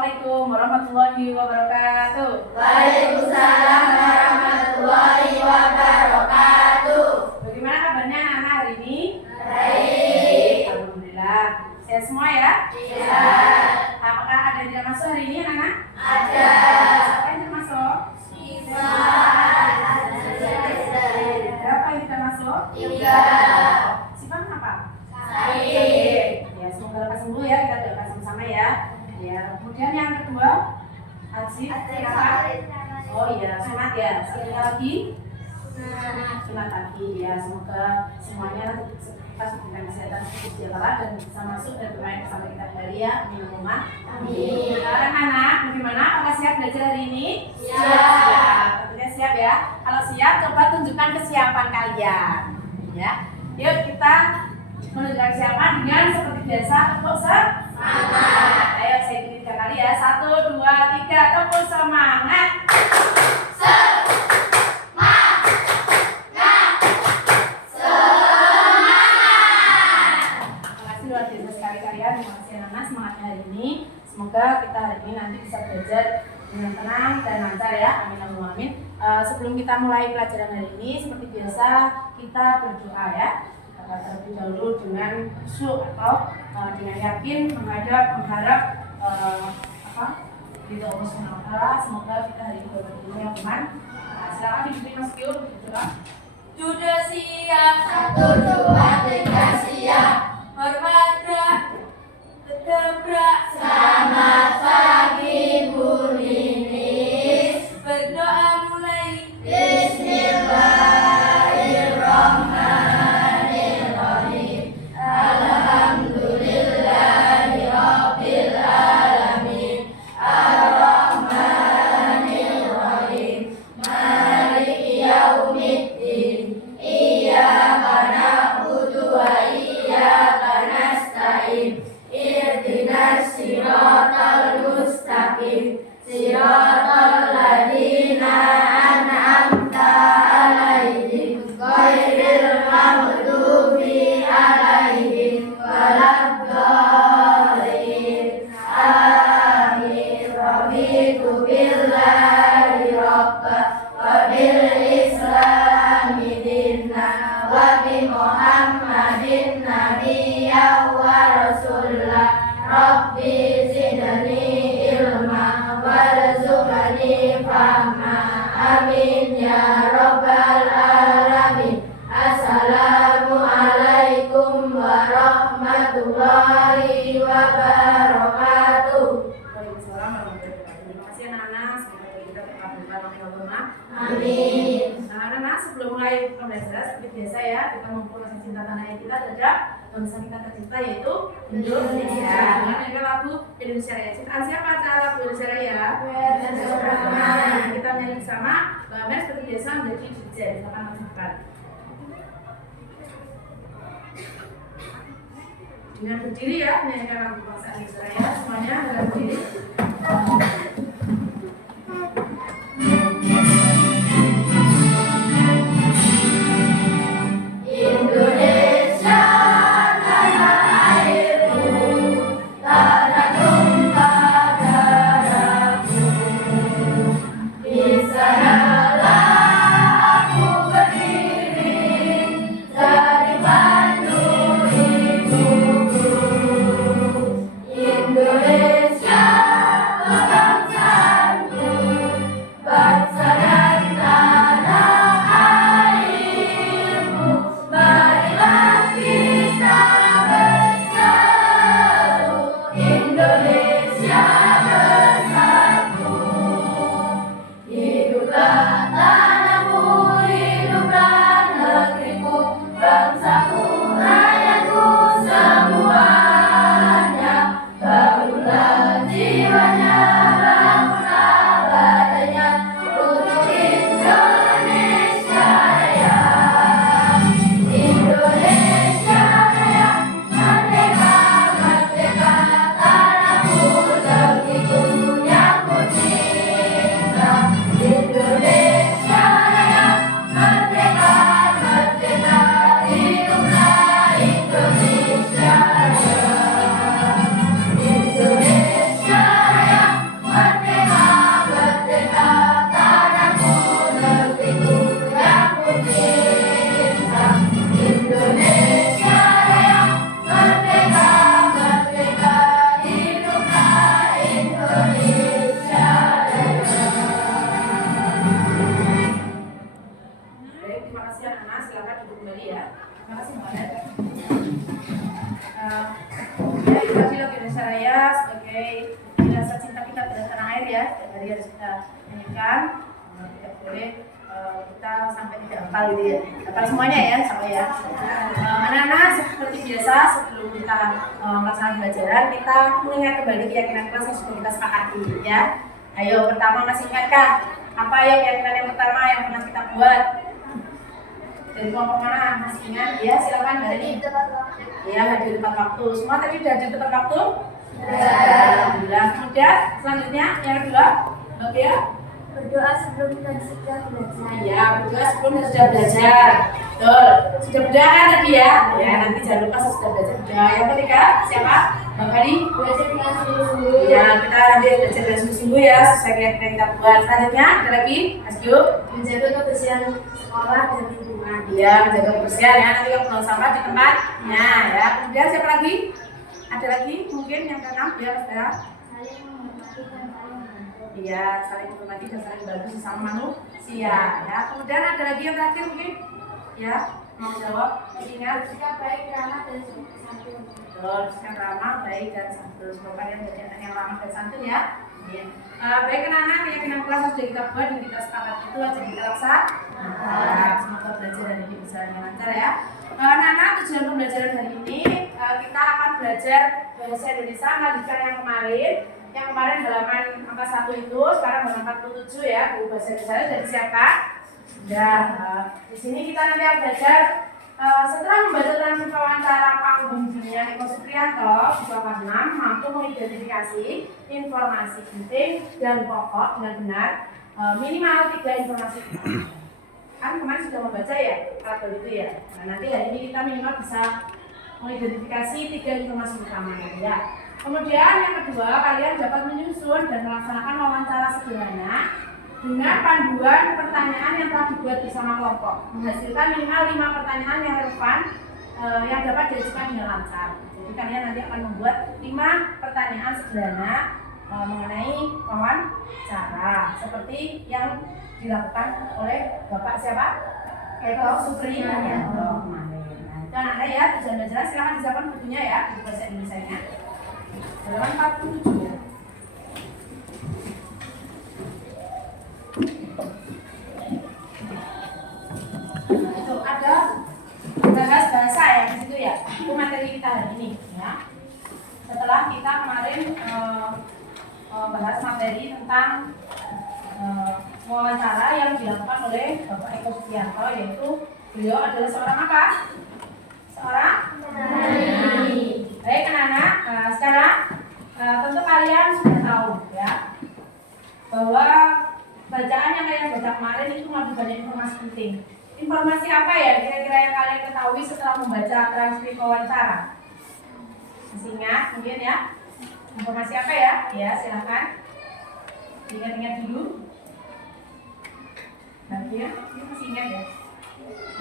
Assalamualaikum warahmatullahi wabarakatuh. Waalaikumsalam warahmatullahi wabarakatuh. Bagaimana kabarnya anak-anak hari ini? Baik. Alhamdulillah. Sehat semua ya? Iya. Apakah ada yang tidak masuk hari ini anak-anak? Ada. Siapa yang tidak masuk? Sifat. Berapa yang tidak masuk? 3. Sifat apa? Sakit. Ya, semoga lekas sembuh ya, kita doakan sama-sama ya. Ya, kemudian yang kedua, Aziz, apa? Oh iya, sunat ya. Sekali lagi, sunat lagi ya. Semoga semuanya kita diberikan kesehatan sejahtera dan bisa masuk dan bermain bersama kita hari ya. Amin. Sekarang anak, bagaimana? Apakah siap belajar hari ini? Siap. Tentunya siap ya. Kalau siap, coba tunjukkan kesiapan kalian. Ya, yuk kita menunjukkan kesiapan dengan seperti biasa tepuk semangat. Ayo saya hitung 3 kali ya. 1, 2, 3, tepuk semangat. Luar biasa sekali kalian, terima kasih anak-anak semangatnya hari ini. Semoga kita hari ini nanti bisa belajar dengan tenang dan lancar ya, amin amin. Sebelum kita mulai pelajaran hari ini, seperti biasa kita berdoa ya. Kita terlebih dahulu dengan khusyuk atau dengan yakin mengharap ridho Allah Subhanahu wa Ta'ala. Semoga kita hari ini dapat ilmu yang aman. Silakan dipimpin Mas Kiul berdoa. Sudah siap. 1, 2, 3 siap. Hormat tegabrak. Selamat pagi Bu Ninis. Berdoa mulai. Bismillahirrahmanirrahim. Alhamdulillahirabbil alamin. Ar-Rahmanirrahim. Maliki yaumiddin. Iyyaka na'budu wa iyyaka nasta'in. Ihdinas siratal mustaqim. Siratal ladzina an'amta 'alaihim ghairil maghdubi 'alaihim waladdallin. Amin. Raditu billahi rabba wa bil islami dinna wa bi Muhammadin nabiyyan wa rasulah. Rabbi zidni ilma warzuqni fahma. Amin ya rabbal alamin. Assalamualaikum warahmatullahi wabarakatuh. Waalaikumsalam warahmatullahi wabarakatuh. Terima kasih anak-anak, semoga kita terkabulkan oleh Allah. Amin. Nah, anak-anak sebelum mulai pembelajaran seperti biasa ya, kita mempunyai cinta tanah air kita terhadap bangsa kita tercinta yaitu Indonesia. Dengan lagu Indonesia Raya. Cintaan siapa cara lagu Indonesia Raya? Nah, kita menyanyi bersama. Mbak seperti biasa menjadi DJ. Silakan langsungkan. Dengan berdiri ya, menyanyikan lagu bangsa Indonesia Raya. Semuanya dengan berdiri. Indonesia tanah airku, tanah tumpah darahku. Di sanalah aku berdiri, dari Bandung ibuku. Indonesia ya, setiap hari harus kita nyanyikan. Tidak boleh kita sampai tidak hafal gitu ya. Hafal semuanya ya, sama ya. Anak-anak seperti biasa sebelum kita melaksanakan pembelajaran, kita mengingat kembali keyakinan kelas yang sudah kita sepakati ya. Ayo, pertama masih ingatkah? Apa ya keyakinan yang pertama yang pernah kita buat? Dari kelompok mana? Masih ingat? Ya, silakan dari. Ya, hadir tepat waktu. Semua tadi sudah hadir tepat waktu? Alhamdulillah. Kemudian selanjutnya yang kedua, oke ya? Berdoa sebelum dan sudah belajar. Ya, berdoa sebelum dan sudah belajar. Betul. Sudah berdoa kan tadi ya? Ya, nanti jangan lupa sudah belajar berdoa. Yang ketiga, siapa? Bang Fadi? Belajar dengan sungguh-sungguh. Ya, kita nanti belajar dengan sungguh-sungguh ya, sesuai yang kita buat. Selanjutnya, ada lagi? Mas Yu? Menjaga kebersihan sekolah dan lingkungan. Ya, menjaga kebersihan ya, nanti kalau buang sampah di tempatnya ya. Kemudian siapa lagi? Ada lagi mungkin yang keenam ya, Mas Dara? Saling menghormati dan saling membantu. Iya, saling menghormati dan saling bantu sesama manusia ya. Kemudian ada lagi yang terakhir mungkin? Ya, mau jawab? Ingat? Bersikap baik, ramah dan santun. Betul, bersikap ramah, baik dan santun. Semoga kalian jadi anak yang ramah dan santun ya. Amin. Baik anak-anak, keyakinan kelas sudah kita buat dan kita sepakat itu aja kita laksanakan. Semoga belajar hari ini bisa lancar ya. Anak-anak, tujuan pembelajaran hari ini kita akan belajar bahasa Indonesia melanjutkan yang kemarin. Yang kemarin halaman angka 1 itu, sekarang halaman 47 ya, buku bahasa Indonesia dari siapa? Dan di sini kita nanti akan belajar setelah membaca transkrip wawancara panggung dunia Eko Supriyanto di kelas 6 mampu mengidentifikasi informasi penting dan pokok dengan benar minimal 3 informasi. Kan kemarin sudah membaca ya atau itu ya. Nah, nanti hari ini kita minimal bisa mengidentifikasi 3 informasi utama ya. Kemudian yang kedua, kalian dapat menyusun dan melaksanakan wawancara sederhana dengan panduan pertanyaan yang telah dibuat bersama kelompok, menghasilkan minimal 5 pertanyaan yang relevan yang dapat diajukan dengan lancar. Jadi kalian nanti akan membuat 5 pertanyaan sederhana mengenai wawancara seperti yang dilakukan oleh Bapak siapa? Eko Supriyanto kemarin. Nah, itu anak-anak ya, tujuan belajar silakan disiapkan bukunya ya, buku bahasa Indonesia-nya. Halaman 47 ya. Itu ada bahas bahasa ya di situ ya. Itu materi kita hari ini ya. Setelah kita kemarin bahas materi tentang wawancara yang dilakukan oleh Bapak Eko Supriyanto, yaitu beliau adalah seorang apa? Seorang penyanyi. Baik anak-anak, sekarang tentu kalian sudah tahu ya bahwa bacaan yang kalian baca kemarin itu lebih banyak informasi penting. Informasi apa ya kira-kira yang kalian ketahui setelah membaca transkrip wawancara? Masih ingat mungkin ya? Informasi apa ya? Ya silahkan ingat-ingat dulu. Nanti ya, ini masih ingat ya?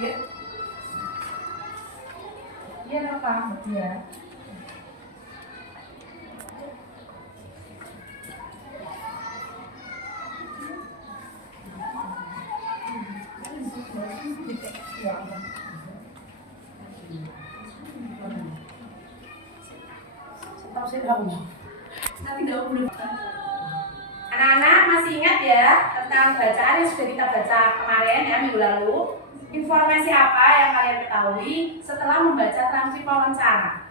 Ya. Iya apa? Betul ya. Anak-anak masih ingat ya tentang bacaan yang sudah kita baca kemarin ya minggu lalu? Informasi apa yang kalian ketahui setelah membaca transkrip wawancara?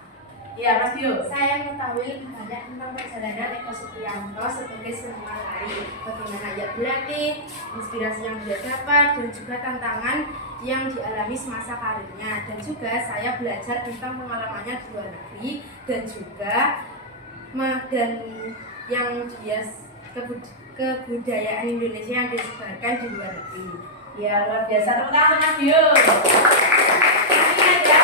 Iya Mas Dio. Saya mengetahui banyak tentang perjalanan Eko Supriyanto sebagai seniman lain, bagaimana ia berlatih, inspirasi yang dia dapat, dan juga tantangan yang dialami semasa karirnya. Dan juga saya belajar tentang pengalamannya di luar negeri dan juga dan yang dia kebudayaan Indonesia yang disebarkan di luar negeri. Ya luar biasa, tepuk tangan Mas Dio. Ingat ya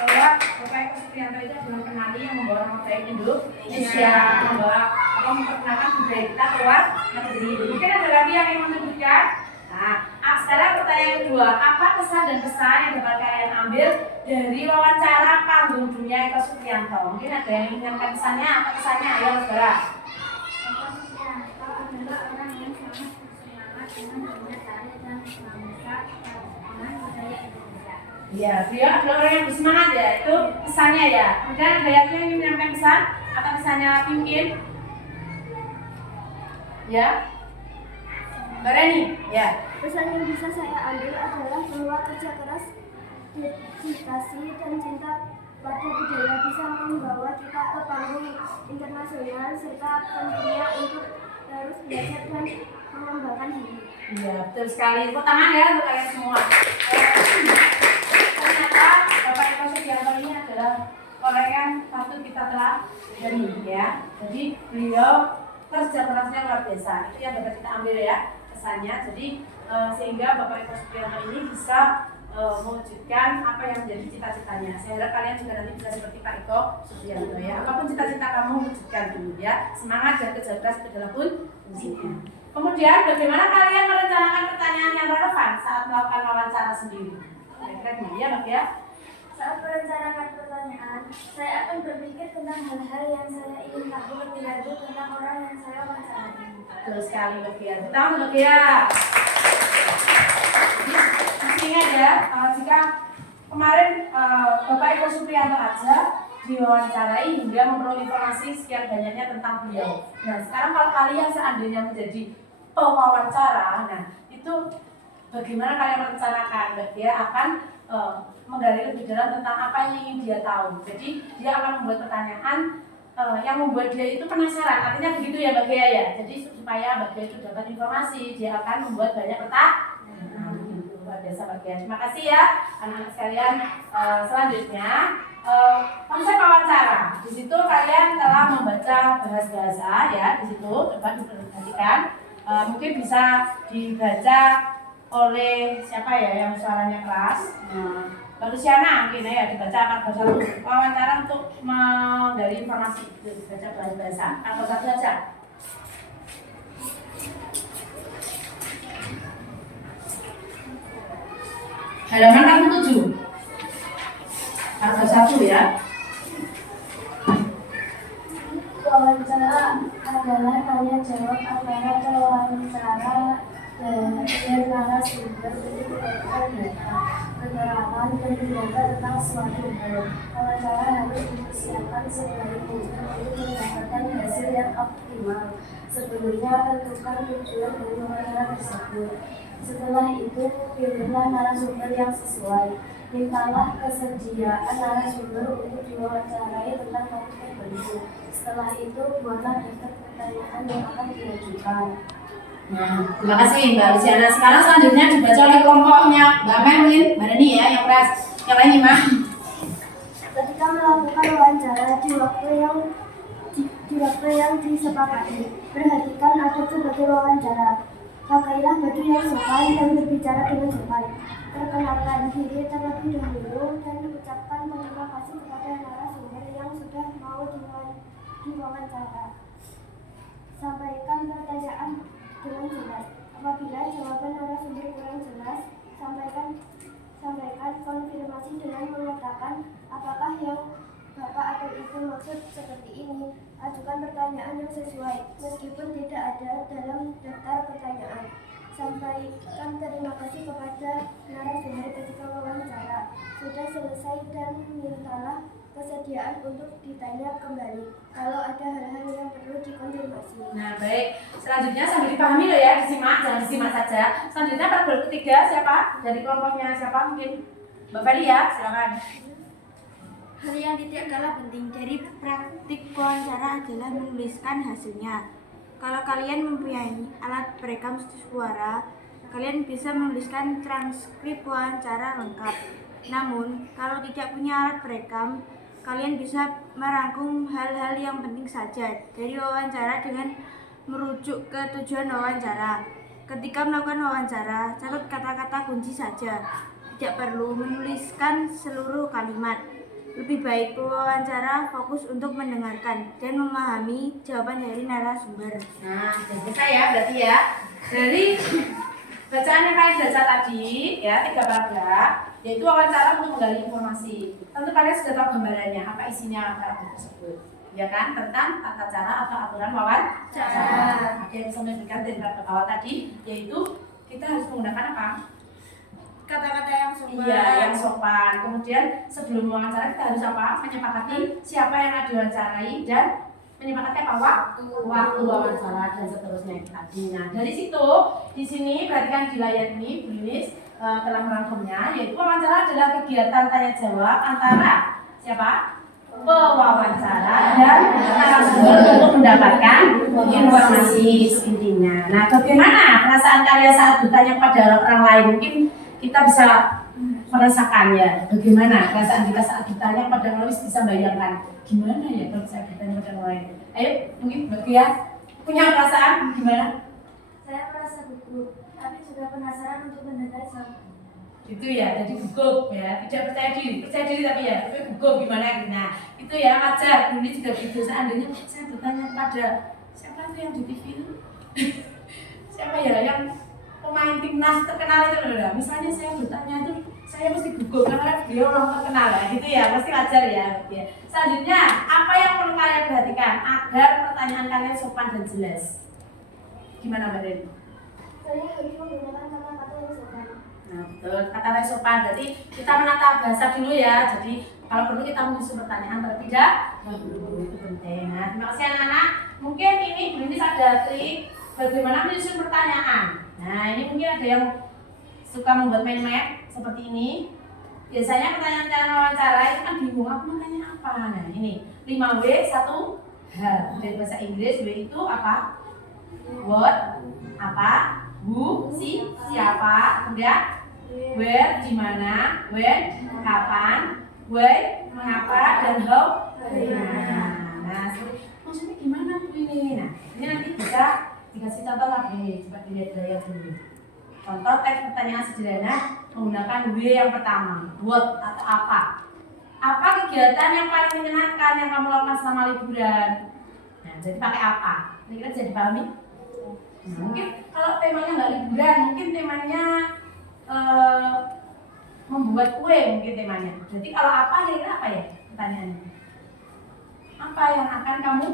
bahwa Bapak Eko Supriyanto itu adalah penari yang membawa nama baik Indonesia, memperkenalkan budaya kita keluar negeri. Mungkin ada lagi yang ingin menyebutkan? Nah, sekarang pertanyaan kedua, apa kesan dan pesan yang dapat kalian ambil dari wawancara panggung dunia Eko Supriyanto? Mungkin ada yang ingin menyampaikan pesannya? Apa pesannya? Ayo saudara. Eko Supriyanto adalah orang yang sangat bersemangat dengan dunia tari dan bangsa dengan budaya Indonesia. Ya, beliau adalah orang yang bersemangat ya, itu pesannya ya. Kemudian ada yang ingin menyampaikan pesan? Apa pesannya mungkin? Ya, Mbak Reni, ya. Pesan yang bisa saya ambil adalah bahwa kerja keras, dedikasi, dan cinta pada budaya bisa membawa kita ke panggung internasional serta tentunya untuk terus belajar dan mengembangkan diri. Iya, betul sekali. Tepuk tangan ya untuk kalian semua. Ternyata Bapak Eko Sugianto ini adalah orang yang patut kita teladani ya. Jadi beliau kerja kerasnya luar biasa. Itu yang dapat kita ambil ya kesannya. Jadi sehingga Bapak Eko Sugianto ini bisa mewujudkan apa yang menjadi cita-citanya. Saya harap kalian juga nanti bisa seperti Pak Eko Sugianto ya. Apapun cita-cita kamu, wujudkan dulu ya. Semangat dan kerja keras itu adalah kuncinya. Kemudian bagaimana kalian merencanakan pertanyaan yang relevan saat melakukan wawancara sendiri? Kira-kira gimana ya, Mbak ya? Saat merencanakan pertanyaan, saya akan berpikir tentang hal-hal yang saya ingin tahu lebih lanjut tentang orang yang saya wawancarai. Betul sekali, Mbak Gia. Betul, Mbak Gia. Jadi ingat ya, jika kemarin Bapak Eko Supriyanto aja diwawancarai hingga memperoleh informasi sekian banyaknya tentang beliau. Nah, sekarang kalau kalian seandainya menjadi pewawancara, nah itu bagaimana kalian merencanakan? Dia akan menggali lebih dalam tentang apa yang ingin dia tahu. Jadi dia akan membuat pertanyaan yang membuat dia itu penasaran. Artinya begitu ya Mbak Gia ya. Jadi supaya Mbak Gia itu dapat informasi, dia akan membuat banyak pertanyaan. Luar biasa Mbak Gia. Terima kasih ya anak-anak sekalian. Selanjutnya konsep wawancara. Di situ kalian telah membaca bahasa ya. Di situ coba diperhatikan. Mungkin bisa dibaca oleh siapa ya yang suaranya keras. Mbak Luciana mungkin ya dibaca Pak satu wawancara untuk menggali informasi. Dibaca bahasa. Pak satu aja. Halaman kamu 7. Pak satu ya. Wawancara adalah tanya jawab antara pewawancara dan narasumber untuk mendapatkan data, keterangan, dan pendapat tentang suatu hal. Wawancara harus dipersiapkan sebaik mungkin untuk mendapatkan hasil yang optimal. Sebelumnya tentukan tujuan dari wawancara tersebut. Setelah itu pilihlah narasumber yang sesuai. Mintalah kesediaan narasumber untuk diwawancarai tentang topik tertentu. Setelah itu buatlah daftar pertanyaan yang akan diajukan. Nah, terima kasih Mbak Luciana. Sekarang selanjutnya dibaca oleh kelompoknya Mbak Merlin, Mbak Reni ya, yang keras. Yang lain nih, Mak. Ketika melakukan wawancara di waktu yang disepakati, perhatikan adab sebagai wawancara. Pakailah baju yang sopan dan berbicara dengan sopan. Perkenalkan diri terlebih dahulu dan ucapkan terima kasih kepada narasumber yang sudah mau diwawancara. Sampaikan pertanyaan dengan jelas. Apabila jawaban narasumber kurang jelas, sampaikan konfirmasi dengan mengatakan apakah yang Bapak atau Ibu maksud seperti ini. Ajukan pertanyaan yang sesuai, meskipun tidak ada dalam daftar pertanyaan. Sampaikan terima kasih kepada narasumber ketika wawancara. Sudah selesai dan mintalah kesediaan untuk ditanya kembali kalau ada hal-hal yang perlu dikonfirmasi. Nah, baik. Selanjutnya sambil dipahami loh ya, disimak, jangan disimak saja. Selanjutnya paragraf ketiga siapa? Dari kelompoknya siapa mungkin? Mbak Feli ya, silakan. Hal yang tidak kalah penting dari praktik wawancara adalah menuliskan hasilnya. Kalau kalian mempunyai alat perekam suara, kalian bisa menuliskan transkrip wawancara lengkap. Namun, kalau tidak punya alat perekam, kalian bisa merangkum hal-hal yang penting saja dari wawancara dengan merujuk ke tujuan wawancara. Ketika melakukan wawancara, catat kata-kata kunci saja. Tidak perlu menuliskan seluruh kalimat. Lebih baik pewawancara fokus untuk mendengarkan dan memahami jawaban dari narasumber. Nah, selesai ya berarti ya. Dari bacaan yang kalian baca tadi ya, 3 paragraf, yaitu wawancara untuk menggali informasi. Tentu kalian sudah tahu gambarannya, apa isinya paragraf tersebut. Ya kan, tentang tata cara atau aturan wawancara. Yang bisa memberikan dari paragraf awal tadi, yaitu kita harus menggunakan apa? Kata-kata yang sopan. Iya, yang sopan. Kemudian sebelum wawancara kita harus apa? Menyepakati siapa yang akan diwawancarai dan Menyepakati apa? Waktu wawancara dan seterusnya tadi. Nah, dari situ di sini perhatikan di layar ini Bu Lilis telah merangkumnya, yaitu wawancara adalah kegiatan tanya jawab antara siapa? Pewawancara dan narasumber untuk mendapatkan informasi intinya. Nah, bagaimana perasaan kalian saat bertanya pada orang lain? Mungkin kita bisa merasakan ya, bagaimana perasaan kita saat ditanya pada orang lain, bisa bayangkan gimana ya kalau saya ditanya pada orang lain. Ayo, mungkin bagi ya punya perasaan gimana? Saya merasa gugup, tapi juga penasaran untuk mendengar jawaban. Gitu ya, jadi gugup ya, tidak percaya diri tapi ya, tapi gugup gimana? Nah, itu ya wajar. Ini juga gitu. Seandainya saya bertanya pada siapa tuh yang di TV itu, siapa ya yang pemain timnas terkenal itu loh. Misalnya saya bertanya itu, saya mesti gugup karena beliau orang terkenal ya, gitu ya, pasti wajar ya. Selanjutnya, apa yang perlu kalian perhatikan agar pertanyaan kalian sopan dan jelas? Gimana Mbak Deni? Saya harus menggunakan kata-kata yang sopan. Nah, betul, kata sopan. Jadi kita menata bahasa dulu ya. Jadi kalau perlu kita menyusun pertanyaan terlebih dahulu, itu penting. Nah, terima kasih anak-anak. Mungkin ini ada trik bagaimana menyusun pertanyaan. Nah, ini mungkin ada yang suka membuat mind map seperti ini. Biasanya pertanyaan wawancara itu kan bingung, aku mau tanya apa? Nah, ini 5W 1H. Dari bahasa Inggris, W itu apa? What, apa? Who, siapa? Kemudian where, di mana? When, kapan? Why, mengapa? Dan how, bagaimana? Nah, maksudnya gimana Bu ini? Nah, ini nanti bisa dikasih contoh lagi. Coba dilihat layar dulu. Contoh teks pertanyaan sederhana menggunakan W yang pertama, what atau apa. Apa kegiatan yang paling menyenangkan yang kamu lakukan selama liburan? Nah, jadi pakai apa? Ini kita bisa dipahami? Nah, mungkin kalau temanya nggak liburan, mungkin temanya membuat kue mungkin temanya. Jadi kalau apa kira-kira apa ya pertanyaannya? Apa yang akan kamu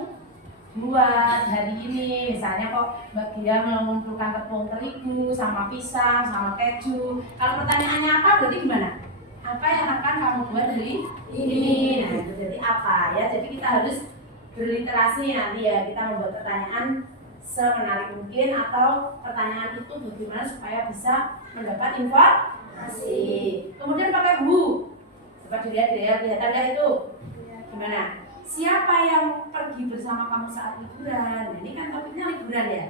buat hari ini? Misalnya kok bagian mengumpulkan tepung terigu sama pisang sama keju. Kalau pertanyaannya apa berarti gimana? Apa yang akan kamu buat hari ini? Nah, itu jadi apa ya? Jadi kita harus berliterasi nanti ya, kita membuat pertanyaan semenarik mungkin atau pertanyaan itu bagaimana supaya bisa mendapat informasi. Kemudian pakai who. Coba dilihat ya, kelihatan itu gimana? Siapa yang pergi bersama kamu saat liburan? Ini kan topiknya liburan ya.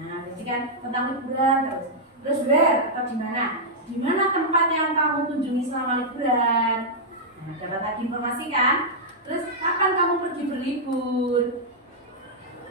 Nah, berarti kan tentang liburan terus where atau di mana? Di mana tempat yang kamu kunjungi selama liburan? Nah, dapat tadi informasi kan? Terus kapan kamu pergi berlibur?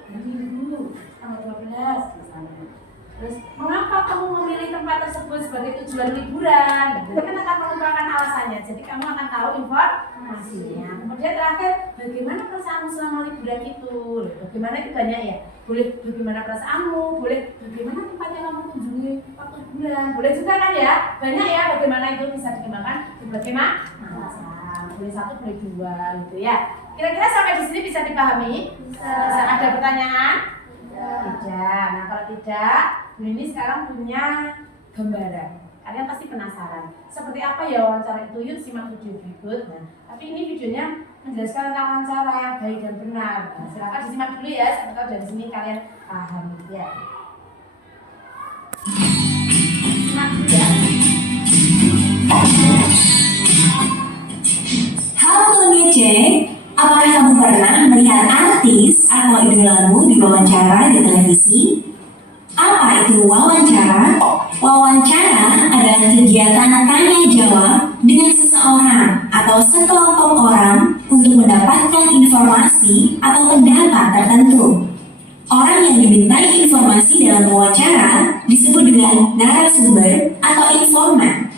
Minggu tanggal 12 misalnya. Terus mengapa kamu memilih tempat tersebut sebagai tujuan liburan? Jadi kan akan mengungkapkan alasannya. Jadi kamu akan tahu informasinya. Kemudian terakhir, bagaimana perasaanmu selama liburan itu? Bagaimana itu banyak ya. Boleh bagaimana perasaanmu, boleh bagaimana tempat yang kamu kunjungi waktu liburan. Boleh juga kan ya. Banyak ya bagaimana itu bisa dikembangkan berbagai macam. Boleh satu, boleh dua gitu ya. Kira-kira sampai di sini bisa dipahami? Bisa. Ada pertanyaan? Tidak. Nah, kalau tidak, ini sekarang punya gambaran. Kalian pasti penasaran. Seperti apa ya wawancara itu? Yuk simak video berikut. Nah, tapi ini videonya menjelaskan tentang wawancara yang baik dan benar. Nah, silakan disimak dulu ya. Semoga dari sini kalian paham ya. Simak dulu ya. Halo pengece, apakah kamu pernah melihat artis atau idolamu diwawancara di televisi? Apa itu wawancara? Wawancara adalah kegiatan tanya jawab dengan seseorang atau sekelompok orang untuk mendapatkan informasi atau pendapat tertentu. Orang yang dimintai informasi dalam wawancara disebut dengan narasumber atau informan.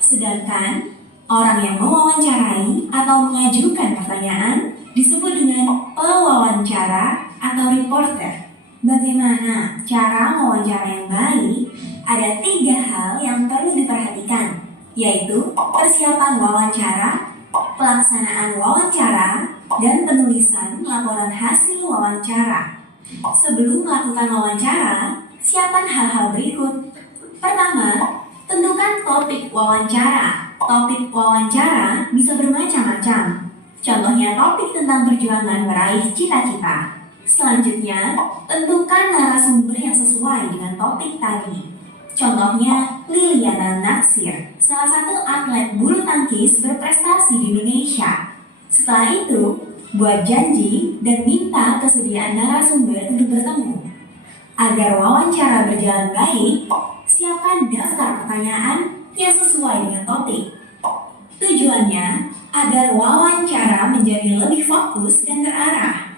Sedangkan orang yang mewawancarai atau mengajukan pertanyaan disebut dengan pewawancara atau reporter. Bagaimana cara mewawancara yang baik? Ada 3 hal yang perlu diperhatikan, yaitu persiapan wawancara, pelaksanaan wawancara, dan penulisan laporan hasil wawancara. Sebelum melakukan wawancara, siapkan hal-hal berikut. Pertama, tentukan topik wawancara. Topik wawancara bisa bermacam-macam. Contohnya topik tentang perjuangan meraih cita-cita. Selanjutnya, tentukan narasumber yang sesuai dengan topik tadi. Contohnya, Liliana Natsir, salah satu atlet bulu tangkis berprestasi di Indonesia. Setelah itu, buat janji dan minta kesediaan narasumber untuk bertemu. Agar wawancara berjalan baik, siapkan daftar pertanyaan yang sesuai dengan topik. Tujuannya agar wawancara menjadi lebih fokus dan terarah.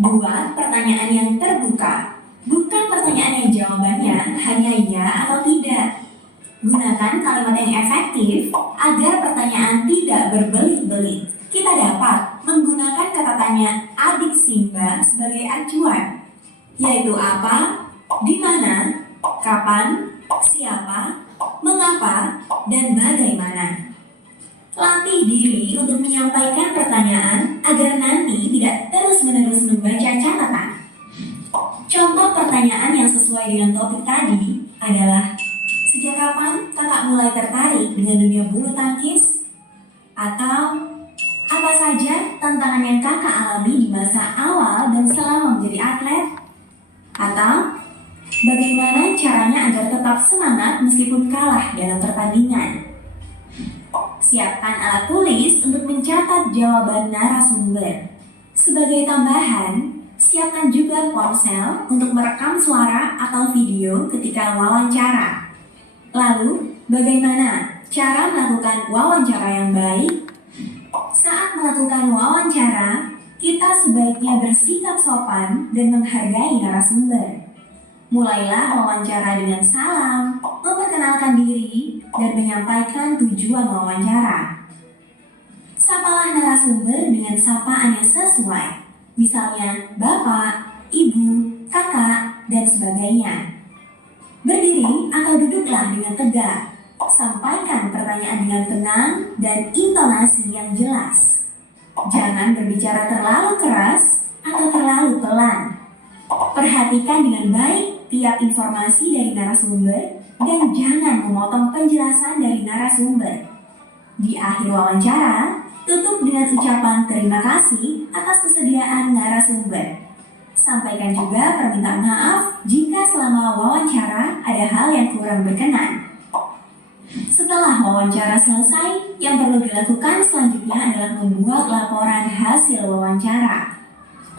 Buat pertanyaan yang terbuka, bukan pertanyaan yang jawabannya hanya ya atau tidak. Gunakan kalimat yang efektif agar pertanyaan tidak berbelit-belit. Kita dapat menggunakan kata tanya adik Simba sebagai acuan, yaitu apa, di mana, kapan, siapa, mengapa, dan bagaimana. Latih diri untuk menyampaikan pertanyaan agar nanti tidak terus-menerus membaca catatan. Contoh pertanyaan yang sesuai dengan topik tadi adalah, sejak kapan kakak mulai tertarik dengan dunia bulu tangkis? Atau, apa saja tantangan yang kakak alami di masa awal dan selama menjadi atlet? Atau, bagaimana caranya agar tetap semangat meskipun kalah dalam pertandingan? Siapkan alat tulis untuk mencatat jawaban narasumber. Sebagai tambahan, siapkan juga ponsel untuk merekam suara atau video ketika wawancara. Lalu, bagaimana cara melakukan wawancara yang baik? Saat melakukan wawancara, kita sebaiknya bersikap sopan dan menghargai narasumber. Mulailah wawancara dengan salam, memperkenalkan diri, dan menyampaikan tujuan wawancara. Sapalah narasumber dengan sapaan yang sesuai, misalnya bapak, ibu, kakak, dan sebagainya. Berdiri atau duduklah dengan tegak. Sampaikan pertanyaan dengan tenang dan intonasi yang jelas. Jangan berbicara terlalu keras atau terlalu pelan. Perhatikan dengan baik tiap informasi dari narasumber dan jangan memotong penjelasan dari narasumber. Di akhir wawancara, tutup dengan ucapan terima kasih atas kesediaan narasumber. Sampaikan juga permintaan maaf jika selama wawancara ada hal yang kurang berkenan. Setelah wawancara selesai, yang perlu dilakukan selanjutnya adalah membuat laporan hasil wawancara.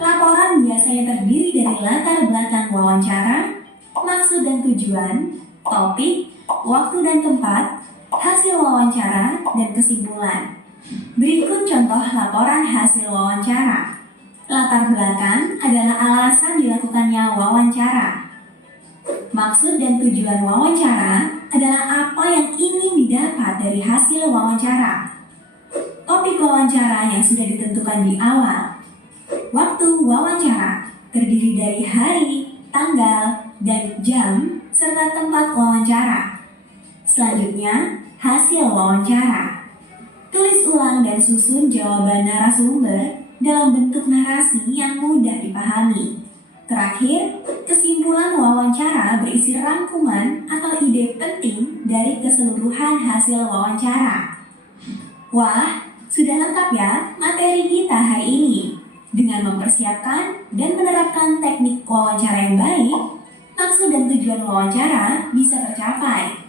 Laporan biasanya terdiri dari latar belakang wawancara, maksud dan tujuan, topik, waktu dan tempat, hasil wawancara, dan kesimpulan. Berikut contoh laporan hasil wawancara. Latar belakang adalah alasan dilakukannya wawancara. Maksud dan tujuan wawancara adalah apa yang ingin didapat dari hasil wawancara. Topik wawancara yang sudah ditentukan di awal. Waktu wawancara terdiri dari hari, tanggal, dan jam, serta tempat wawancara. Selanjutnya, hasil wawancara. Tulis ulang dan susun jawaban narasumber dalam bentuk narasi yang mudah dipahami. Terakhir, kesimpulan wawancara berisi rangkuman atau ide penting dari keseluruhan hasil wawancara. Wah, sudah lengkap ya materi kita hari ini. Dengan mempersiapkan dan menerapkan teknik wawancara yang baik, maksud dan tujuan wawancara bisa tercapai.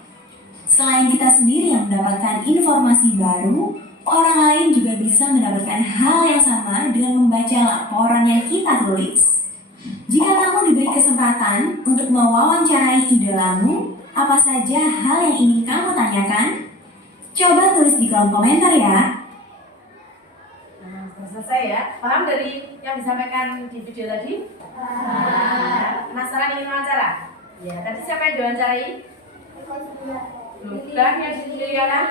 Selain kita sendiri yang mendapatkan informasi baru, orang lain juga bisa mendapatkan hal yang sama dengan membaca laporan yang kita tulis. Jika kamu diberi kesempatan untuk mewawancarai idolamu, apa saja hal yang ingin kamu tanyakan? Coba tulis di kolom komentar ya. Nah, sudah selesai ya. Paham dari yang disampaikan di video tadi? Penasaran ingin wawancara? Ya, tadi siapa yang diwawancarai? Bukan yang sendiri kan?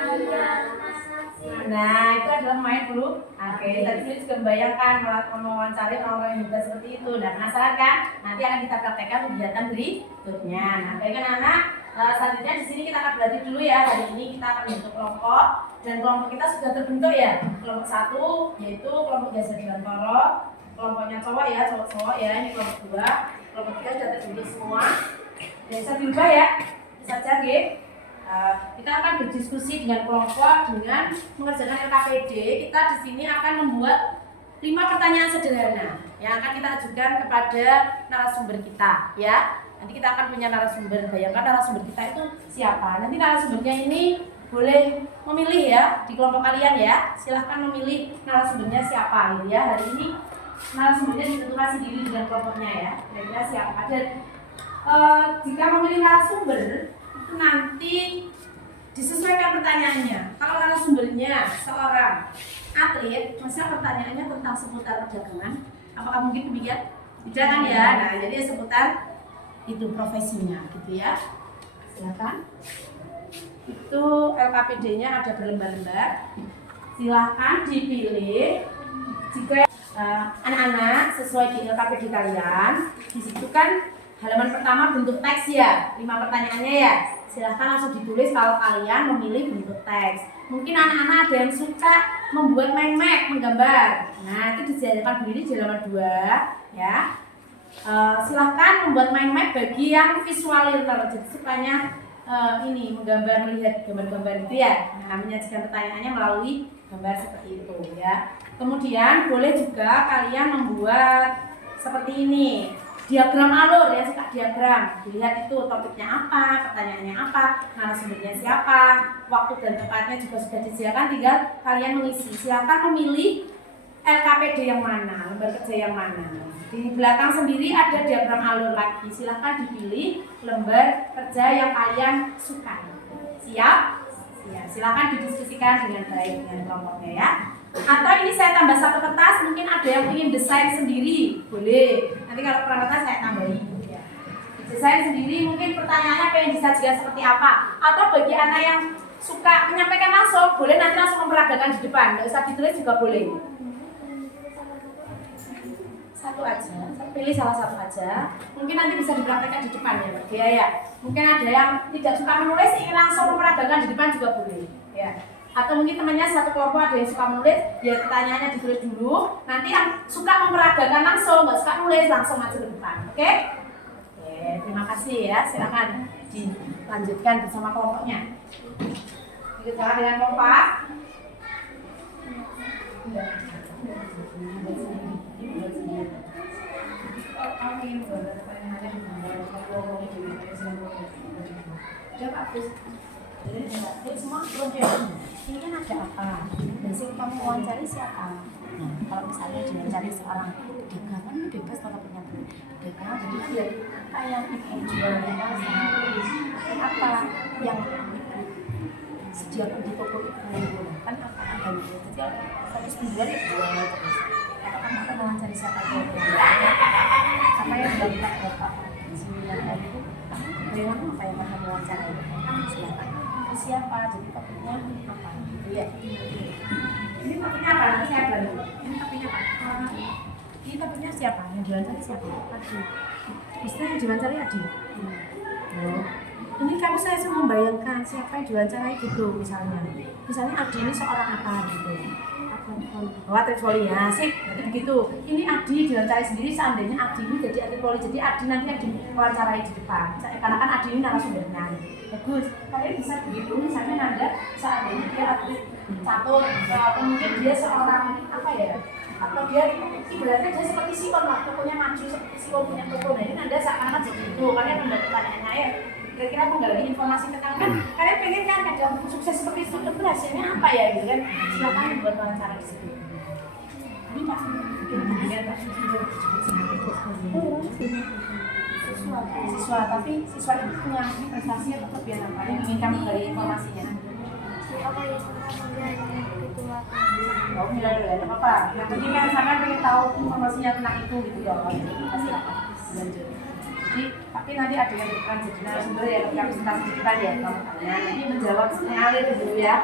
Nah, itu adalah main dulu. Oke, tadi saya juga membayangkan mewawancari orang-orang yang hebat seperti itu. Nah, penasaran kan? Nanti akan kita praktekkan kegiatan berikutnya. Nah, baik anak-anak, selanjutnya di sini kita akan belajar dulu ya. Hari ini kita akan bentuk kelompok dan kelompok kita sudah terbentuk ya. Kelompok 1 yaitu kelompok Jasa Dewantara. Kelompoknya cowok ya, cowok-cowok ya. Ini kelompok 2. Kelompok 3 sudah terbentuk semua. Dan bisa dirubah ya. Bisa cari. Kita akan berdiskusi dengan kelompok dengan mengerjakan LKPD. Kita di sini akan membuat 5 pertanyaan sederhana yang akan kita ajukan kepada narasumber kita, ya. Nanti kita akan punya narasumber. Bayangkan narasumber kita itu siapa. Nanti narasumbernya ini boleh memilih ya di kelompok kalian ya. Silahkan memilih narasumbernya siapa gitu ya. Hari ini narasumbernya ditentukan sendiri dengan kelompoknya ya. Kira-kira siapa. Dan jika memilih narasumber itu nanti disesuaikan pertanyaannya. Kalau narasumbernya seorang atlet, masa pertanyaannya tentang seputar perdagangan. Apakah mungkin demikian? Tidak kan ya? Nah, jadi seputar itu profesinya gitu ya. Silakan. Itu LKPD-nya ada berlembar-lembar. Silakan dipilih. Jika anak-anak sesuai di LKPD kalian, di situ kan halaman pertama bentuk teks ya. 5 pertanyaannya ya. Silahkan langsung ditulis kalau kalian memilih bentuk teks. Mungkin anak-anak ada yang suka membuat mind map, menggambar. Nah, itu disediakan berdiri di halaman 2 ya. Silahkan membuat mind map bagi yang visual learner, jadi sukanya ini menggambar, melihat gambar-gambar itu ya. Nah, menyajikan pertanyaannya melalui gambar seperti itu ya. Kemudian boleh juga kalian membuat seperti ini, diagram alur ya, suka diagram. Dilihat itu topiknya apa, pertanyaannya apa, narasumbernya siapa, waktu dan tempatnya juga sudah disediakan, tinggal kalian mengisi. Silakan memilih LKPD yang mana, lembar kerja yang mana. Di belakang sendiri ada diagram alur lagi. Silahkan dipilih lembar kerja yang kalian suka. Siap? Ya, silahkan didiskusikan dengan baik dengan kelompoknya ya. Atau ini saya tambah 1 kertas, mungkin ada yang ingin desain sendiri, boleh. Nanti kalau kurang kertas saya tambahin. Ya. Desain sendiri, mungkin pertanyaannya pengen disajikan seperti apa. Atau bagi anak yang suka menyampaikan langsung, boleh nanti langsung memperagakan di depan. Nggak usah ditulis juga boleh. Satu aja, pilih salah satu aja. Mungkin nanti bisa dipraktekkan di depan ya, Mbak Gia ya. Mungkin ada yang tidak suka menulis, ingin langsung memperagakan di depan juga boleh. Ya. Atau mungkin temannya satu kelompok ada yang suka menulis, ya pertanyaannya ditulis dulu. Nanti yang suka memperagakan langsung, nggak suka nulis langsung maju ke depan. Oke? Oke, terima kasih ya. Silakan dilanjutkan bersama kelompoknya. Dikerjakan dengan kompak. Jadi semua ini kan ada apa? Biasanya kamu wawancari siapa? Nah, kalau misalnya diwawancari seorang pedagang kan bebas kalau punya pedagang, jadi ya apa yang ibu jual di pasar, apa yang sediakan di toko ibu, kan apa gitu. Jadi satu sendiri jual terus. Kan kita wawancari siapa itu? Apa yang dapat bapak sembilan tadi itu? Kamu apa yang kamu wawancari? Silakan. Siapa? Jadi topiknya apa? Iya. Ini topiknya apa? Nanti saya bantu. Ini topiknya apa? Ini topiknya siapa? Yang diwawancari siapa? Adi. Istilah yang diwawancari Adi. Oh. Ini kamu saya membayangkan siapa yang diwawancarai gitu misalnya. Misalnya Adi ini seorang apa gitu. Oh, atlet voli ya, sip. Berarti begitu. Ini Adi diwawancarai sendiri, seandainya Adi ini jadi atlet voli. Jadi Adi nanti yang diwawancarai di depan. Karena kan Adi ini narasumbernya. Bagus. Kalian bisa begitu. Misalnya Nanda seandainya dia atlet catur, atau mungkin dia seorang apa ya? Atau dia ibaratnya dia seperti Siwon lah, tokonya maju seperti Siwon punya toko. Nah ini Nanda seakan-akan jadi itu. Kalian membuat pertanyaannya ya. Kira-kira menggali informasi tentang kan kalian pengen kan ada sukses seperti itu hasilnya apa ya gitu kan, silakan buat wawancara di situ. Ini Pak mungkin Pak siswa tapi siswa itu punya prestasi atau kelebihan apa yang ingin kamu gali informasinya? Apa yang menjadi ketua? Oh tidak ada apa-apa. Yang penting kan sampai pengen tahu informasinya tentang itu gitu ya. Silakan lanjut. Jadi, tapi nanti ada yang bukan jadi narasumber ya, yang presentasi kita ya, ini menjawab mengalir dulu ya.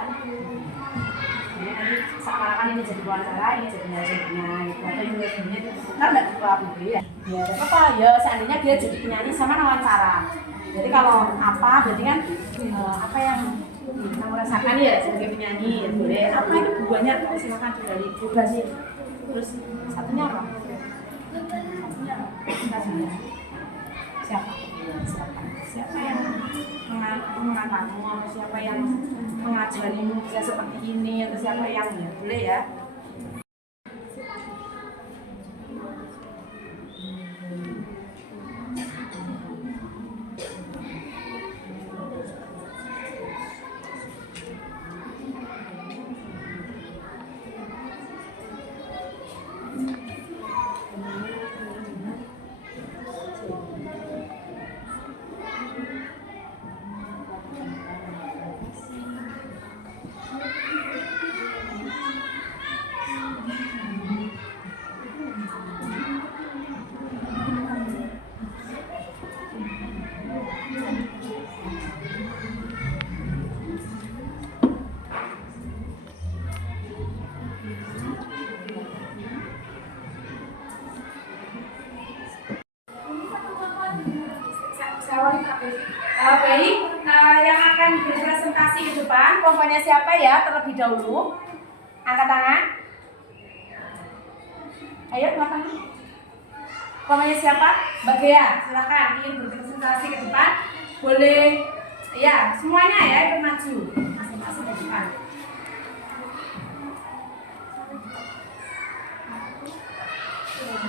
Jadi nanti seakan-akan ini jadi wawancara, ini jadi narasumbernya, gitu. Atau ini narasumbernya itu kan nggak ketua gitu ya. Ya, apa ya? Seandainya dia jadi penyanyi sama wawancara. Jadi kalau apa, berarti kan apa yang kita merasakan ya sebagai penyanyi, ya boleh. Apa itu buahnya? Silakan dari berubah sih. Terus satunya apa? Satunya apa? Siapa yang mengalami lingkungan kamu, atau siapa yang mengajarimu bisa seperti ini, atau siapa yang ya boleh ya. Baik, yang akan berpresentasi ke depan, kelompoknya siapa ya terlebih dahulu? Angkat tangan. Ayo, angkat tangan. Kelompoknya siapa? Mbak Gea, silakan ingin berpresentasi ke depan. Boleh, ya semuanya ya ikut maju. Masing-masing ke depan.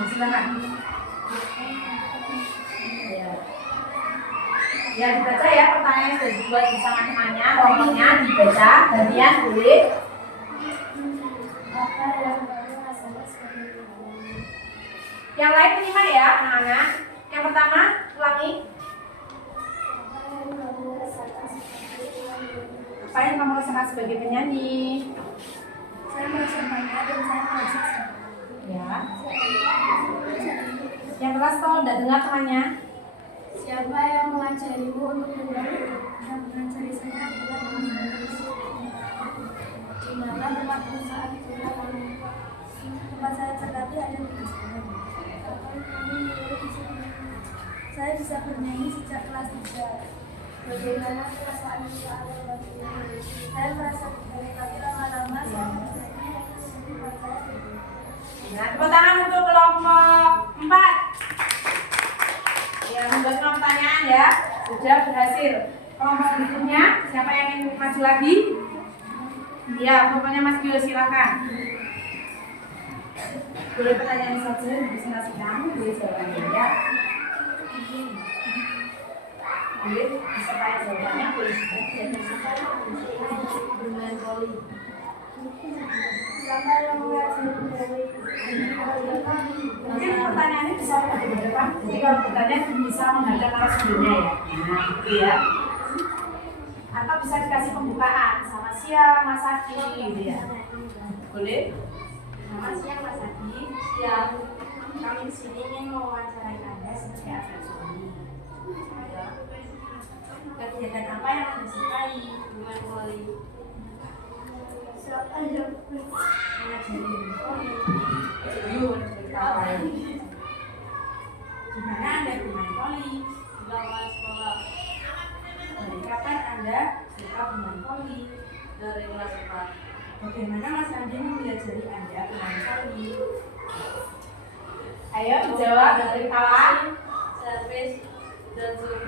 Silakan. Ya dibaca ya pertanyaan sudah dibuat bersama temannya, kelompoknya dibaca, gantian boleh. Apa yang baru rasanya seperti ini? Yang lain menyimak ya anak-anak. Yang pertama, ulangi. Apa yang baru rasakan seperti ini? Apa yang kamu rasakan sebagai penyanyi? Saya merasa bangga dan saya merasa senang. Ya. Yang keras kalau tidak dengar temannya. Siapa yang mengajarimu untuk menjadi dan mengajari saya adalah di mana tempat perusahaan tempat saya terlatih ada di sana. Saya bisa bernyanyi sejak kelas 3. Bagaimana perasaan saat bernyanyi? Saya merasa berbahagia, tapi lama-lama saya merasa Nah, tepuk tangan untuk kelompok 4. Ya, membuat pertanyaan ya, sudah berhasil. Kelompok berikutnya, siapa yang ingin maju lagi? Ya, kelompoknya Mas Gio, silakan. Boleh pertanyaan saja, presentasi kamu, boleh jawabannya ya. Boleh disertai jawabannya, boleh juga. bermain voli. Siapa yang mengajari voli? Mungkin pertanyaannya bisa di depan. Jadi kalau bertanya bisa menghadap narasumbernya ya. Nah, itu ya. Atau bisa dikasih pembukaan sama siang Mas Adi gitu ya. Boleh? Selamat siang Mas Adi. Siang. Kami di sini ingin mewawancarai Anda sebagai atlet voli. Kegiatan apa yang Anda sukai bermain voli? Mengajari voli. Gimana Anda bermain voli? Sekolah. Dari kapan Anda suka bermain voli? Dari kelas 4. Bagaimana Mas Andi mengajari Anda bermain voli? Ayo dijawab dari kawan. Servis dan zoom.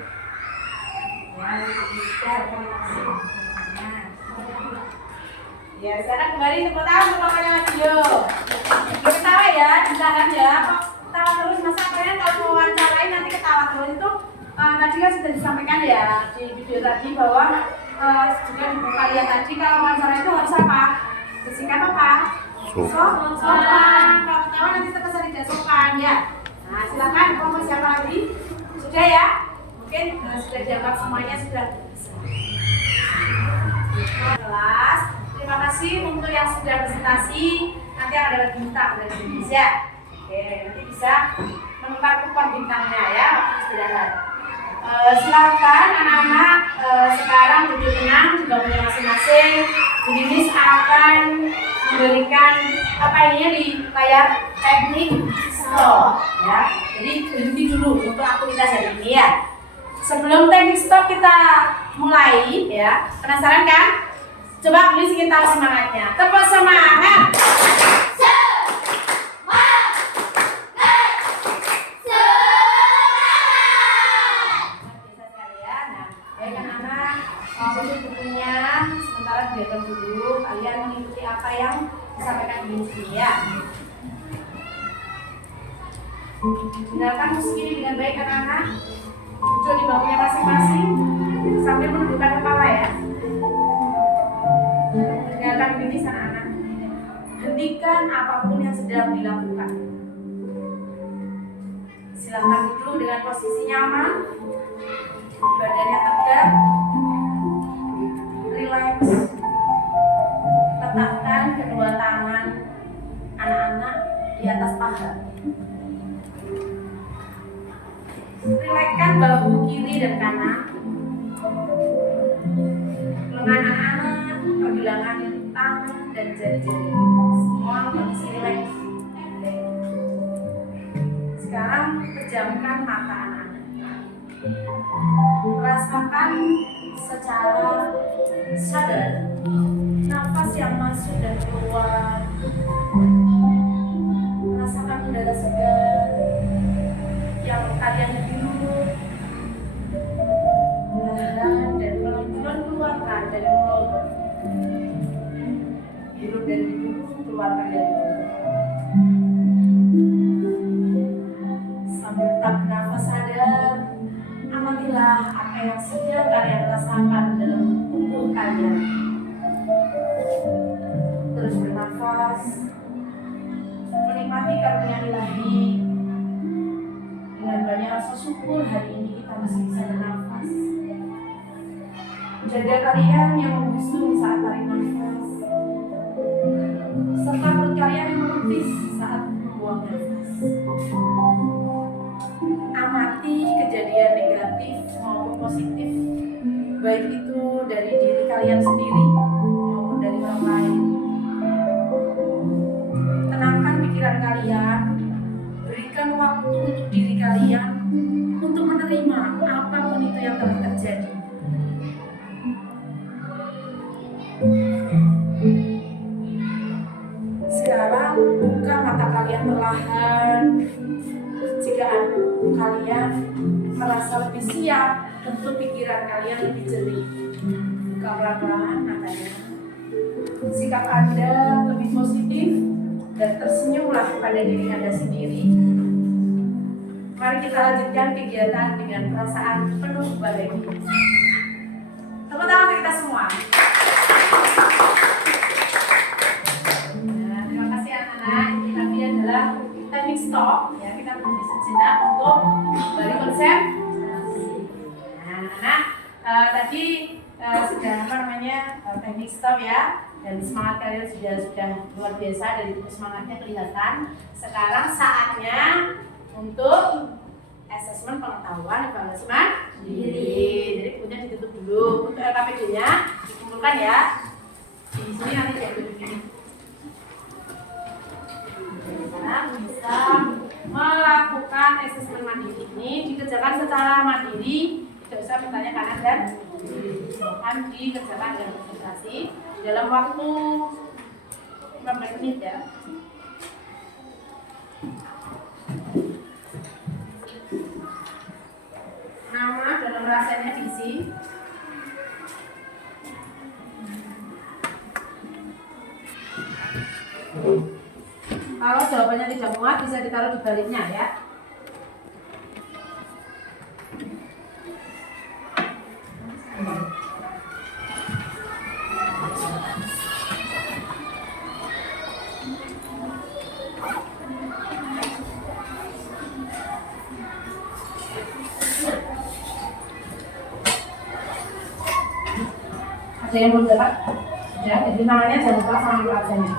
Ya, sekarang kembali tepuk tangan untuk kelompoknya Mas Gio. Ketawa ya, ditahan ya. Kok ketawa terus? Masa kalian kalau mau wawancarai nanti ketawa terus itu tadi kan sudah disampaikan ya di video tadi bahwa juga di buku kalian tadi kalau wawancara itu harus apa? Bersikap apa? Sopan. Kalau ketawa nanti terkesan tidak sopan ya. Nah, silakan kelompok siapa lagi? Sudah ya? Mungkin sudah jawab semuanya sudah. Kelas. Terima kasih untuk yang sudah presentasi. Nanti akan dapat bintang dari Indonesia. Oke, nanti bisa menukar kupon bintangnya ya waktu istirahat. Silakan anak-anak sekarang duduk tenang di bangkunya masing-masing. Jadi Miss akan memberikan apa ini di layar teknik stop ya. Jadi berhenti dulu untuk aktivitas hari ini ya. Sebelum teknik stop kita mulai ya. Penasaran kan? Coba Miss ingin tahu semangatnya. Tepuk semangat. Dengarkan musik ini dengan baik anak-anak. Duduk di bangkunya masing-masing sambil menundukkan kepala ya. Dengarkan kritis anak-anak. Hentikan apapun yang sedang dilakukan. Silakan duduk dengan posisi nyaman, badannya tegak, rileks. Letakkan kedua tangan anak-anak di atas paha. Rilekskan bahu kiri dan kanan. Lengan anak-anak, pergelangan tangan dan jari-jari semua kondisi rileks. Sekarang pejamkan mata anak-anak. Rasakan secara sadar nafas yang masuk dan keluar. Rasakan udara segar yang kalian hirup. Perlahan dan pelan-pelan keluarkan dari mulut. Hirup dari hidung, keluarkan dari mulut. Sambil tetap nafas sadar, amatilah apa yang sedang kalian rasakan dalam tubuh kalian. Terus bernafas, menikmati karunia ilahi. Dengan banyak rasa syukur hari ini kita masih bisa bernafas. Jaga kalian yang membusung saat tarik nafas, serta perut kalian yang menepis saat membuang nafas. Amati kejadian negatif maupun positif, baik itu dari diri kalian sendiri maupun dari orang lain. Tenangkan pikiran kalian, berikan waktu untuk diri kalian untuk menerima apapun itu yang telah terjadi. Sekarang buka mata kalian perlahan. Jika kalian merasa lebih siap, tentu pikiran kalian lebih jernih. Buka pelan-pelan matanya. Sikap Anda lebih positif dan tersenyumlah pada diri Anda sendiri. Mari kita lanjutkan kegiatan dengan perasaan penuh bahagia. Tepuk tangan untuk kita semua. Nah, terima kasih anak-anak. Ini tadi adalah teknik stop. Ya, kita berhenti sejenak untuk kembali konsep. Nah, tadi sudah teknik stop ya. Dan semangat kalian sudah luar biasa, dari semangatnya kelihatan. Sekarang saatnya untuk asesmen pengetahuan evaluasi mandiri. Jadi punya ditutup dulu. Untuk LKPD-nya dikumpulkan ya. Di sini nanti diambil begini. Sekarang bisa melakukan asesmen mandiri ini dikerjakan secara mandiri. Tidak usah bertanya kanan dan akan dikerjakan dengan konsentrasi dalam waktu 15 menit ya. Nama dan nomor absennya diisi. Kalau jawabannya tidak muat bisa ditaruh di baliknya ya. Ada yang belum dapat? Ya, jadi namanya jangan lupa sama nomor absennya.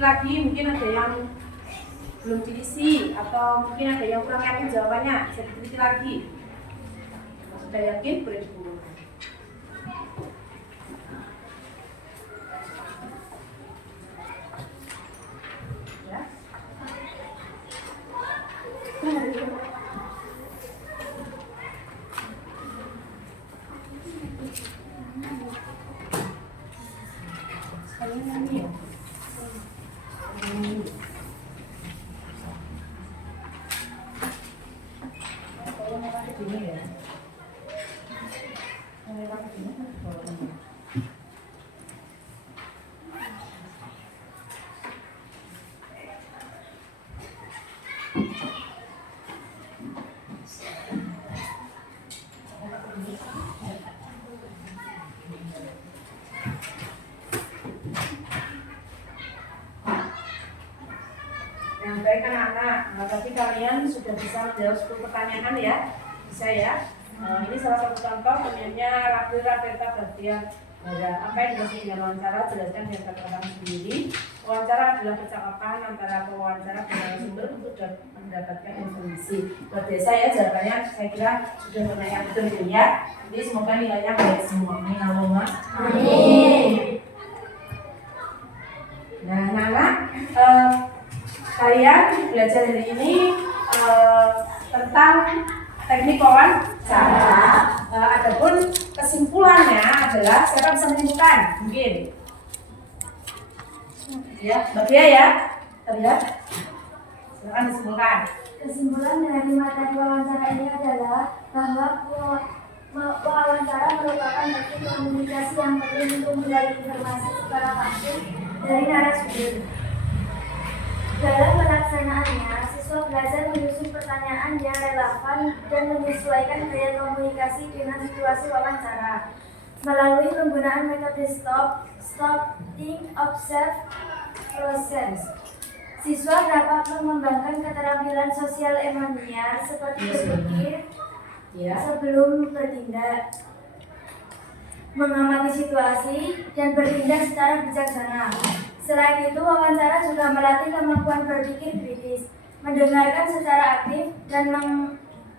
lagi, mungkin ada yang belum diisi atau mungkin ada yang kurang yakin jawabannya, bisa diteliti lagi. Sudah yakin boleh dikumpulkan. Ya. Sekalian nyanyi ya. Yang baik anak-anak, berarti kalian sudah bisa menjawab 10 pertanyaan ya, bisa ya. Ini salah satu contoh temannya Rafira Peta Bastian. Apa yang dimaksud dengan wawancara? Jelaskan dengan kata-kata sendiri. Wawancara adalah percakapan antara pewawancara dan narasumber untuk mendapatkan informasi. Luar biasa ya jawabannya, saya kira sudah pernah yang betul itu ya. Jadi semoga nilainya baik semua. Amin. Nah, anak-anak, kalian belajar hari ini tentang teknik wawancara. Adapun kesimpulannya adalah siapa bisa menyimpulkan? Mungkin. Ya, Mbak Bia ya. Terlihat. Silakan disimpulkan. Kesimpulan dari materi wawancara ini adalah bahwa wawancara merupakan bentuk komunikasi yang penting untuk menggali informasi secara pasti dari narasumber. Dalam pelaksanaannya, siswa belajar menyusun pertanyaan yang relevan dan menyesuaikan gaya komunikasi dengan situasi wawancara. Melalui penggunaan metode stop, think, observe, process, siswa dapat mengembangkan keterampilan sosial emonya seperti berpikir sebelum bertindak, mengamati situasi, dan bertindak secara bijaksana. Selain itu, wawancara juga melatih kemampuan berpikir kritis, mendengarkan secara aktif, dan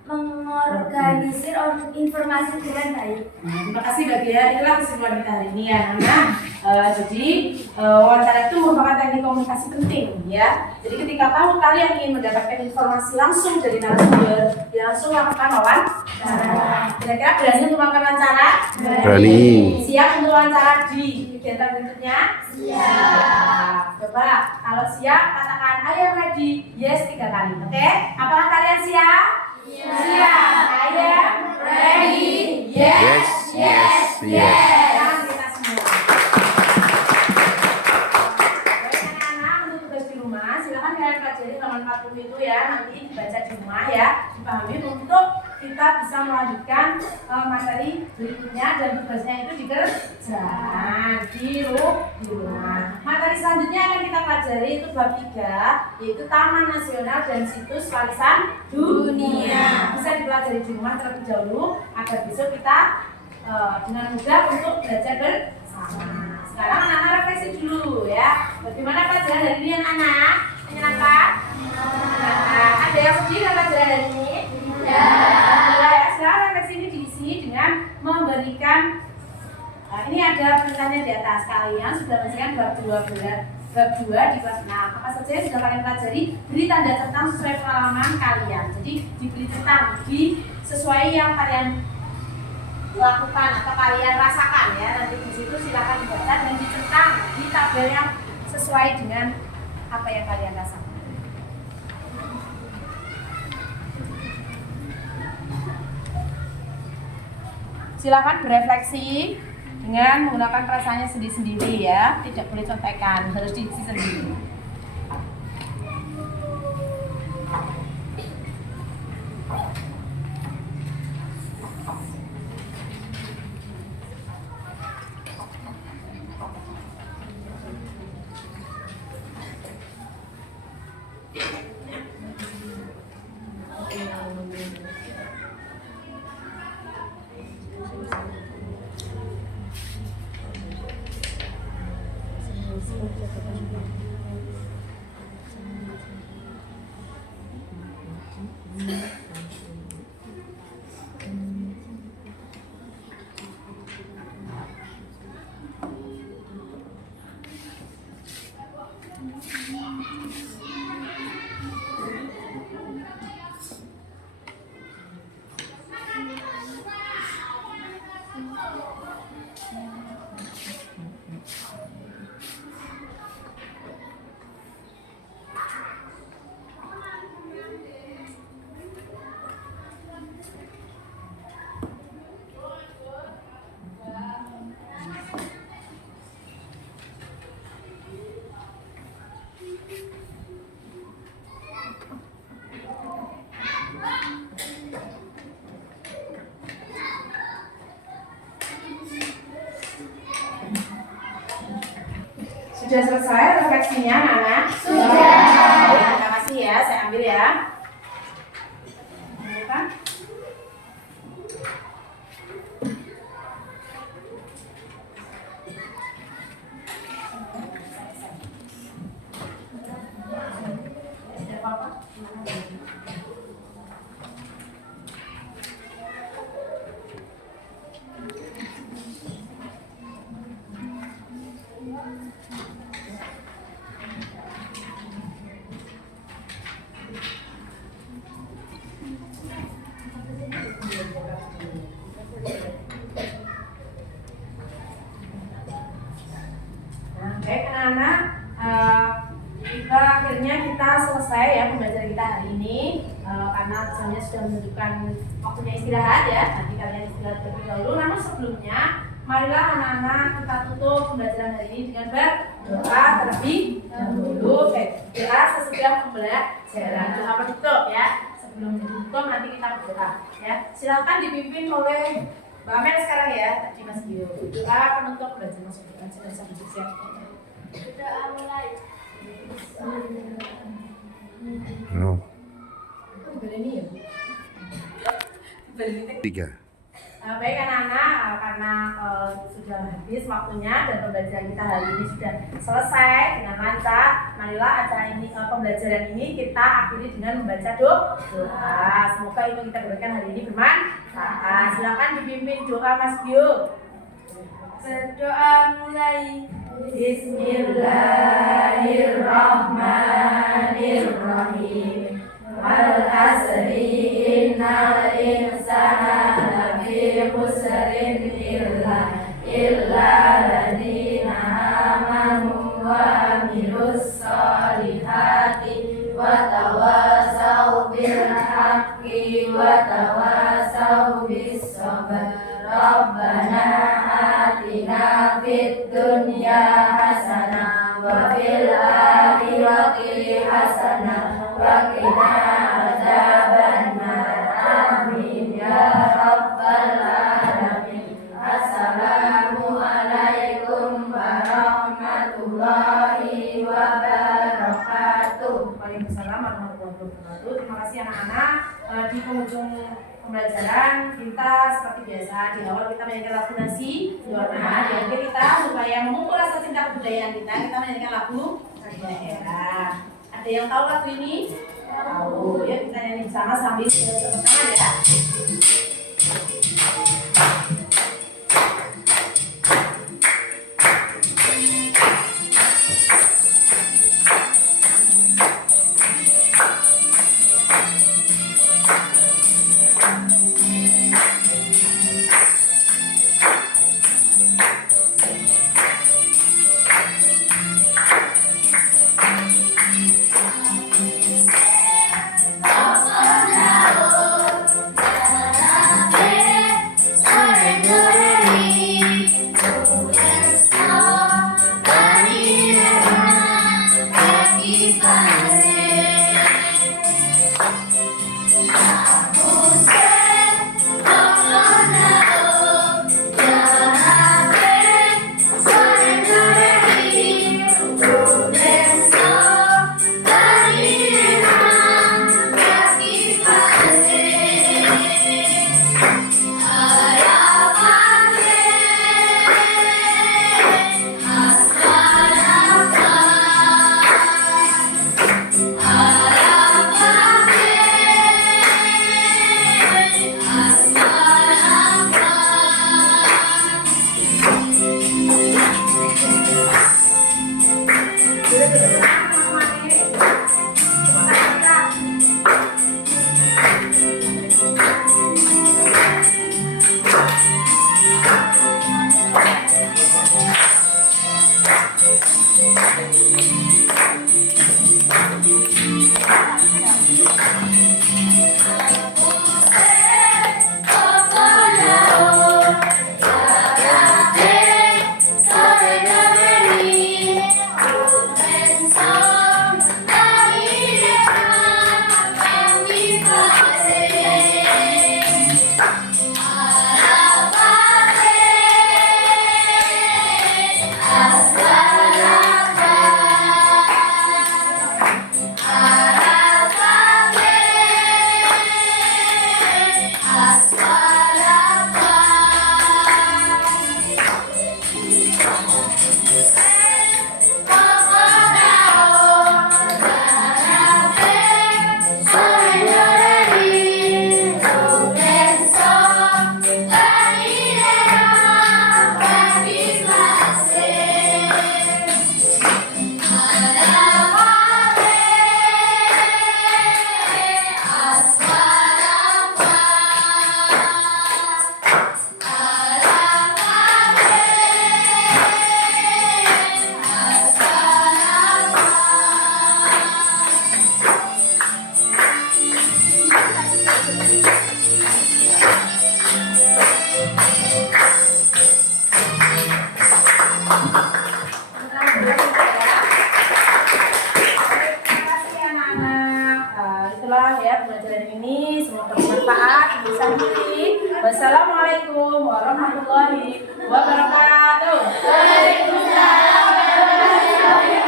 mengorganisir informasi dengan baik. Terima kasih Mbak Bia. Itulah kesimpulan kita hari ini ya, anak. Jadi wawancara itu merupakan teknik komunikasi penting ya. Jadi ketika kalian ingin mendapatkan informasi langsung dari narasumber, langsung lakukan wawancara. Kira-kira berani untuk melakukan wawancara? Berani. Siap untuk wawancara di kegiatan berikutnya? Siap. Coba kalau siap katakan I am ready. Yes 3 kali. Oke? Apakah kalian siap? Siap. I am ready. Yes. Yes. Sekarang kita semua. Baik anak-anak, untuk tugas di rumah silakan kalian pelajari halaman 40 itu ya. Nanti dibaca di rumah ya, dipahami untuk kita bisa melanjutkan materi berikutnya dan tugasnya itu dikerjakan di rumah. Materi selanjutnya akan kita pelajari itu bab 3, yaitu Taman Nasional dan Situs Warisan Dunia. Bisa dipelajari di rumah terlebih dahulu agar besok kita dengan mudah untuk belajar bersama. Sekarang anak-anak refleksi dulu ya. Bagaimana pelajaran hari ini anak-anak? Menyenangkan? Ada yang sedih dengan pelajaran hari ini? Ya. Sekarang refleksi ini diisi dengan memberikan ini ada pertanyaan di atas. Kalian sudah menyelesaikan bab 2 di kelas 6. Apa saja yang sudah kalian pelajari? Beri tanda tentang sesuai pengalaman kalian. Jadi diberi tentang sesuai yang kalian lakukan atau kalian rasakan ya. Nanti di situ silakan dibaca dan dicentang di tabel yang sesuai dengan apa yang kalian rasakan. Silakan berefleksi dengan menggunakan perasaannya sendiri-sendiri ya. Tidak boleh contekan, harus diisi sendiri. Sudah selesai refleksinya, Nana? Sudah. Terima kasih ya, saya ambil ya. Bukan? Baik anak-anak, akhirnya kita selesai ya pembelajaran kita hari ini, karena misalnya sudah menunjukkan waktunya istirahat ya. Nanti kalian istirahat terlebih dahulu. Namun sebelumnya, marilah anak-anak kita tutup pembelajaran hari ini dengan berdoa terlebih dahulu. Doa sesudah pembelajaran, doa penutup ya. Sebelum ditutup nanti kita berdoa ya. Silakan dipimpin oleh Mbak Amel sekarang ya. Tadi Mas Gio. Doa penutup pembelajaran masuk doa. Siap. Doa mulai. No. Ini ya. Tiga. Baik anak-anak, karena sudah habis waktunya dan pembelajaran kita hari ini sudah selesai dengan lancar. Marilah acara ini, pembelajaran ini kita akhiri dengan membaca doa. Semoga ilmu kita berikan hari ini bermanfaat. Silakan dipimpin doa Mas Gio. Berdoa mulai. Bismillahirrahmanirrahim. Wal asri innal insana lafi khusrin illa ladina amanu wa amilus solihati wa tawasaw bil haqqi wa tawasaw bis sabr. Rabbana atina fid dunya hasanah wa fil akhirati hasanah wa qina adzabannar. Amin ya rabbal alamin. Assalamualaikum warahmatullahi wabarakatuh. Waalaikumsalam warahmatullahi wabarakatuh. Terima kasih anak-anak. Di penghujung pembelajaran kita seperti biasa di awal kita menyanyikan lagu Nasi Warna. Di akhir kita supaya memupuk rasa cinta kebudayaan kita menyanyikan lagu daerah. Ada yang tahu lagu ini? Tahu. Ya kita nyanyi bersama sambil tepuk tangan ya. bisa diri. Wassalamualaikum warahmatullahi wabarakatuh. Waalaikumsalam warahmatullahi wabarakatuh.